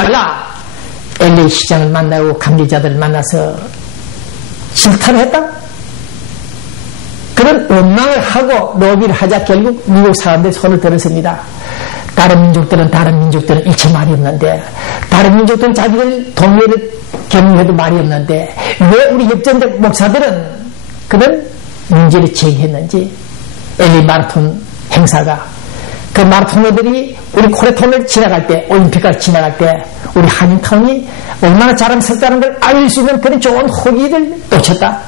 알라. LA 시장을 만나고 감리자들을 만나서 질타를 했다. 그런 원망을 하고 로비를 하자 결국 미국 사람들이 손을 들었습니다. 다른 민족들은 일체 말이 없는데, 다른 민족들은 자기들 동료를 격려해도 말이 없는데, 왜 우리 협전대 목사들은 그런 문제를 제기했는지. LA 마라톤 행사가, 그 마라톤러들이 우리 코레톤을 지나갈 때, 올림픽을 지나갈 때 우리 한인타운이 얼마나 자랑스럽다는 걸 알릴 수 있는 그런 좋은 호기를 놓쳤다.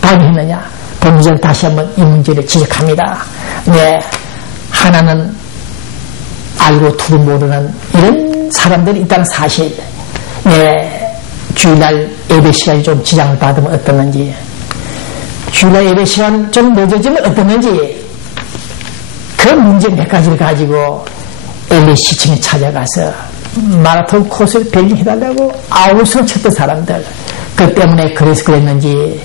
방해했느냐. 본부장 다시 한번 이 문제를 지적합니다. 네, 하나는 알고 두고 모르는 이런 사람들이 있다는 사실. 네, 주일날 예배 시간이 좀 지장을 받으면 어떠는지, 주일날 예배 시간 좀 늦어지면 어떠는지, 그 문제 몇 가지를 가지고 LA 시청에 찾아가서 마라톤 코스를 변경해달라고 아우성을 쳤던 사람들, 그 때문에 그래서 그랬는지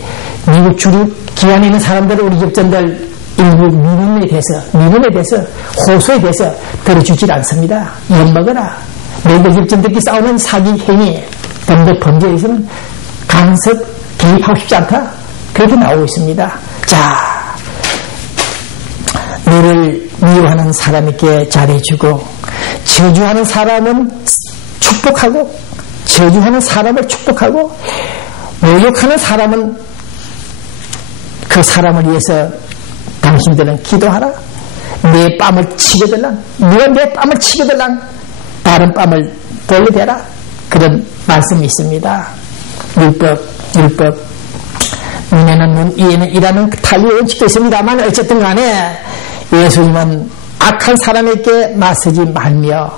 미국 주류 기관에 있는 사람들은 우리 협전들 일부 민원에 대해서 호소에 대해서 들어주질 않습니다. 엿먹어라. 너희들 협전들끼리 싸우는 사기 행위, 등등 범죄에 있으면 간섭 개입하고 싶지 않다. 그렇게 나오고 있습니다. 자, 너를 미워하는 사람에게 잘해주고, 저주하는 사람은 축복하고, 저주하는 사람을 축복하고, 모욕하는 사람은 그 사람을 위해서 당신들은 기도하라. 내 뺨을 치게들랑, 네가 내 뺨을 치게들랑 다른 뺨을 돌려대라. 그런 말씀이 있습니다. 율법 눈에는 눈, 이에는 이라는 달리 원칙도 있습니다만, 어쨌든 간에 예수님은 악한 사람에게 맞서지 말며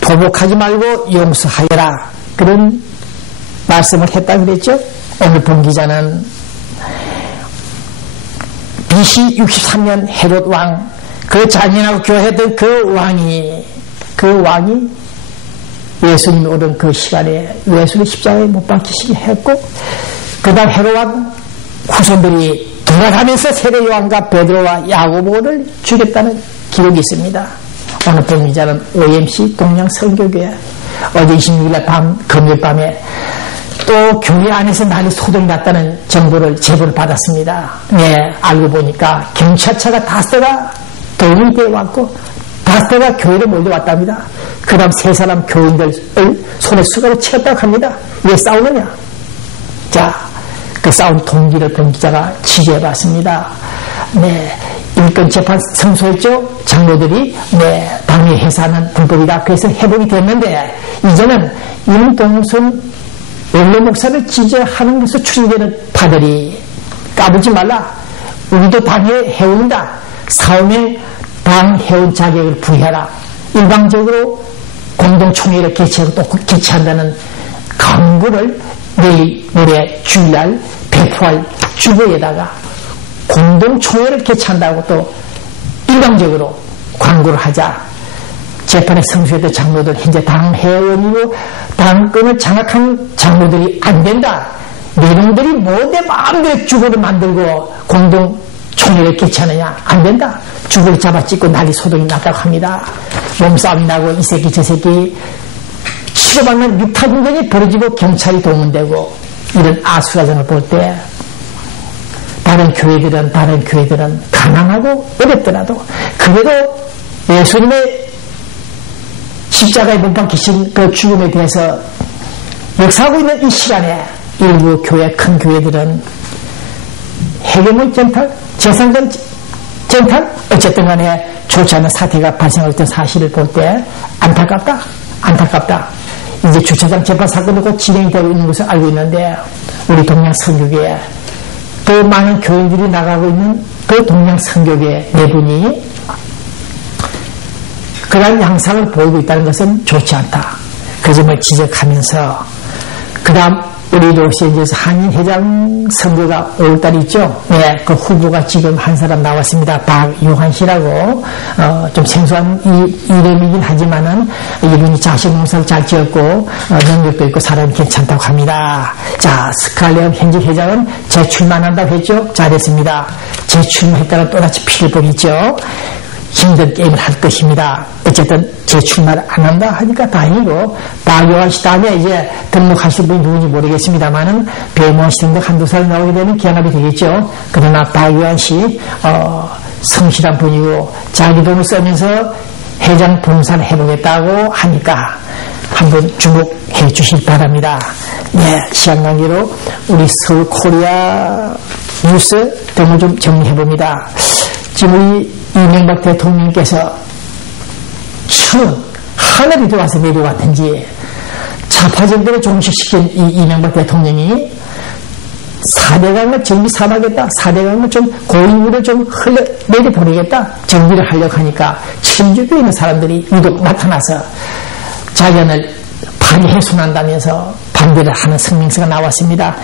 보복하지 말고 용서하여라, 그런 말씀을 했다 그랬죠. 오늘 본 기자는 BC 63년 헤롯 왕, 그 잔인하고 교회했던 그 왕이 예수님이 오른 그 시간에 예수를 십자가에 못 박히시게 했고, 그 다음 헤롯 왕 후손들이 돌아가면서 세례 요한과 베드로와 야고보를 죽였다는 기록이 있습니다. 오늘 본 기자는 OMC 동양 선교교회, 어제 26일날 금요일 밤에 또 교회 안에서 난리 소동이 났다는 제보를 받았습니다. 네, 알고 보니까 경찰차가 5대가 도민대에 왔고 5대가 교회로 몰려왔답니다. 그 다음 3사람 교인들 손에 수갑을 채웠다고 합니다. 왜 싸우느냐? 자, 그 싸움 동기를 본 기자가 취재해봤습니다. 네, 일권 재판 성소했죠. 장로들이 방해해서하는 불법이다. 그래서 회복이 됐는데, 이제는 임동순 원로 목사를 지지하는 것으로 추정되는 파들이 까불지 말라. 우리도 방해해온다. 사후에 방해온 자격을 부여하라. 일방적으로 공동총회를 개최하고 또 개최한다는 광고를 내일 모레 주일날 배포할 주보에다가 공동총회를 개최한다고 또 일방적으로 광고를 하자. 재판에 성수했던 장로들, 현재 당 회원이고 당권을 장악한 장로들이 안 된다. 내놈들이 뭐 내 마음대로 주보를 만들고 공동총회를 개최하느냐? 안 된다. 주보를 잡아찍고 난리 소동이 났다고 합니다. 몸싸움이 나고 이 새끼 저 새끼 치고받는 육타분쟁이 벌어지고 경찰이 동원되고, 이런 아수라장을 볼 때 다른 교회들은 가난하고 어렵더라도 그래도 예수님의 십자가에 못 박히신 그 죽음에 대해서 역사하고 있는 이 시간에 일부 큰 교회들은 해결물 전탈, 재산권 전탈, 어쨌든 간에 좋지 않은 사태가 발생할 때 사실을 볼 때 안타깝다. 이제 주차장 재판 사건도 곧 진행이 되고 있는 것을 알고 있는데, 우리 동양 선교계에 더 많은 교인들이 나가고 있는 그 동양 선교계 내분이 그러한 양상을 보이고 있다는 것은 좋지 않다. 그 점을 지적하면서, 그 다음 우리 로스앤젤레스 한인회장 선거가 5월달에 있죠. 네, 그 후보가 지금 한 사람 나왔습니다. 박요한 씨라고, 좀 생소한 이름이긴 하지만은 이분이 자식 농사를 잘 지었고, 능력도 있고 사람이 괜찮다고 합니다. 자, 스칼렛 현직 회장은 재출마한다고 했죠. 잘했습니다. 재출마했다가 또다시 피를 보겠죠. 힘든 게임을 할 것입니다. 어쨌든 재출마를 안 한다 하니까 다행이고, 박용환 씨 다음에 이제 등록하실 분이 누군지 모르겠습니다만은 배모환 씨 등록 한두 살 나오게 되면 기한합이 되겠죠. 그러나 박용환 씨 성실한 분이고 자기 돈을 쓰면서 회장 봉사를 해보겠다고 하니까 한번 주목해 주실 바랍니다. 네, 시간 관계로 우리 서울 코리아 뉴스 등을 좀 정리해봅니다. 지금 우리 이명박 대통령께서 천은 하늘이 들어와서 내려왔든지 좌파정부를 종식시킨 이 이명박 대통령이 4대강을 정비 사하겠다, 4대강을 좀 고인물을 좀 내려보내겠다, 정비를 하려고 하니까 천주교에 있는 사람들이 유독 나타나서 자연을 파괴해소한다면서 반대를 하는 성명서가 나왔습니다.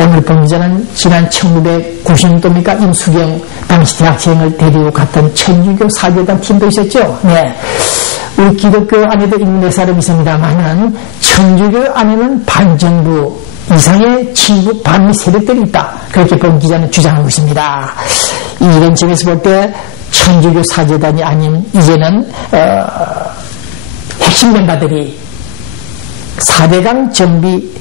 오늘 본문자는 지난 1990년도입니까? 임수경 당시 대학생을 데리고 갔던 천주교 사제단 팀도 있었죠. 네. 우리 기독교 안에도 있는 사람이 있습니다만은 천주교 안에는 반정부 이상의 친구 반미 세력들이 있다. 그렇게 본 기자는 주장하고 있습니다. 이런 점에서 볼 때 천주교 사제단이 아닌 이제는 핵심 멤버들이 4대강 정비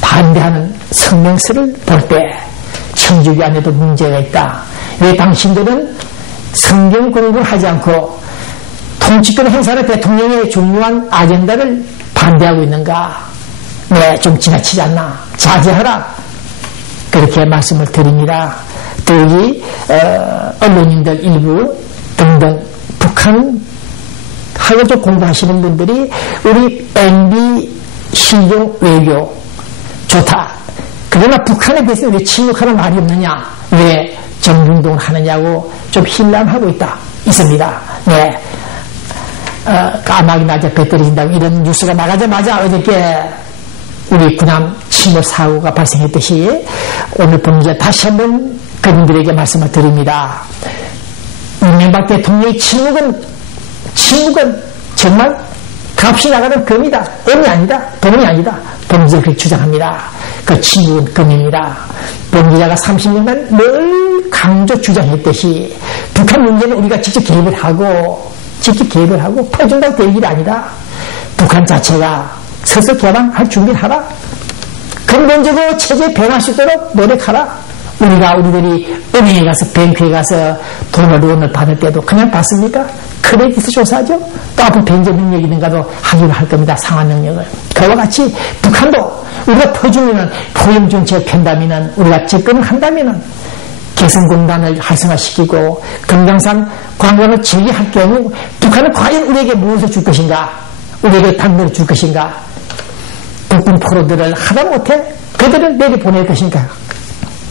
반대하는 성명서를 볼 때 천주교 안에도 문제가 있다. 왜 당신들은 성경 공부를 하지 않고 통치권 행사는 대통령의 중요한 아젠다를 반대하고 있는가? 네, 좀 지나치지 않나? 자제하라. 그렇게 말씀을 드립니다. 또 여기 언론인들 일부 등등 북한 하여도 공부하시는 분들이 우리 MB 신종 외교 좋다. 그러나 북한에 대해서 우리 침묵하는 말이 없느냐? 왜 정중동을 하느냐고 좀 힐난하고 있습니다. 네. 까마귀 낮에 배 떨어진다고 이런 뉴스가 나가자마자 어저께 우리 군함 침몰 사고가 발생했듯이 오늘 본문에 다시 한번 그분들에게 말씀을 드립니다. 이명박 대통령의 침묵은 정말 값이 나가는 금이다. 돈이 아니다. 돈이 아니다. 본기자 그렇게 주장합니다. 그 침묵은 금입니다. 본기자가 30년간 늘 강조 주장했듯이 북한 문제는 우리가 직접 개입을 하고 퍼준다고 될 일이 아니다. 북한 자체가 서서 개방할 준비를 하라. 근본적으로 체제 변화할 수 있도록 노력하라. 우리들이 은행에 가서 뱅크에 가서 돈을 받을 때도 그냥 받습니까? 크레디트 조사하죠. 또 앞으로 변제 능력이 있는가도 하기로 할 겁니다. 상환 능력을. 그와 같이 북한도 우리가 퍼주면 포용 정책을 편다면 우리가 접근을 한다면 개성공단을 활성화시키고 금강산 관광을 재개할 경우 북한은 과연 우리에게 무엇을 줄 것인가? 우리에게 당근을 줄 것인가? 북군 포로들을 하다못해 그들을 내려보낼 것인가?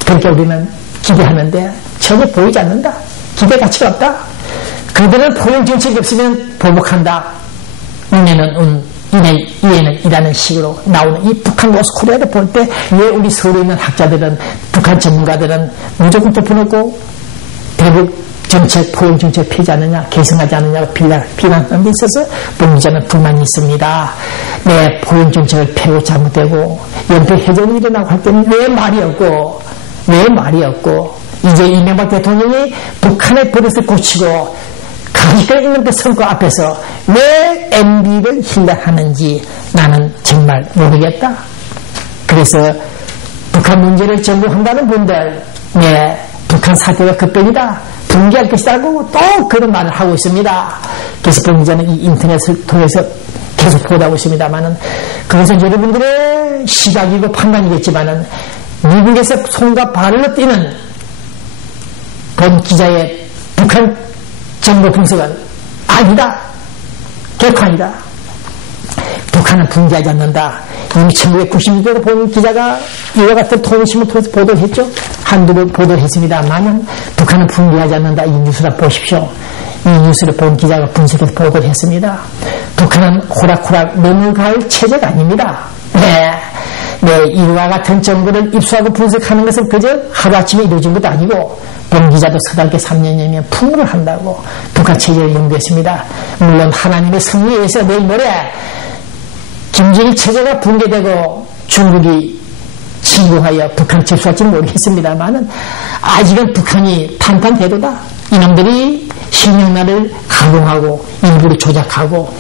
그렇게 우리는 기대하는데 전혀 보이지 않는다. 기대 가치가 없다. 그들은 포용 정책이 없으면 보복한다. 이에는 이라는 식으로 나오는 이 북한 노스코리아를 볼 때 왜 우리 서울에 있는 학자들은 북한 전문가들은 무조건 덮어놓고 대북 정책, 포용 정책 펴지 않느냐, 개선하지 않느냐고 비난하는 데 있어서 본기자는 불만이 있습니다. 네, 포용 정책을 펴고 잘못되고 연평 해전이 일어나고 할 때는 왜 말이 없고 이제 이명박 대통령이 북한의 버릇을 고치고 가지고 있는 그 성과 앞에서 왜 MB를 힐난하는지 나는 정말 모르겠다. 그래서 북한 문제를 전공한다는 분들, 네, 북한 사태가 급변이다, 붕괴할 것이라고 또 그런 말을 하고 있습니다. 그래서 본기자는 이 인터넷을 통해서 계속 보도하고 있습니다만은 그것은 여러분들의 시각이고 판단이겠지만은 미국에서 손과 발을 뛰는 본 기자의 북한 정보 분석은 아니다. 객관이다. 북한은 붕괴하지 않는다. 이미 1990년대에 본 기자가 이와 같은 통신을 통해서 보도를 했죠. 한두 번 보도를 했습니다만은 북한은 붕괴하지 않는다. 이 뉴스를 보십시오. 이 뉴스를 본 기자가 분석해서 보도를 했습니다. 북한은 호락호락 넘어갈 체제가 아닙니다. 네, 이와 같은 정보를 입수하고 분석하는 것은 그저 하루아침에 이루어진 것도 아니고 본 기자도 서당계 3년이면 풍부를 한다고 북한 체제를 연구했습니다. 물론 하나님의 승리에 의해서 내일 모레 김정일 체제가 붕괴되고 중국이 침공하여 북한 접수할지는 모르겠습니다만은 아직은 북한이 탄탄대도다. 이놈들이 신명나를 가공하고 일부러 조작하고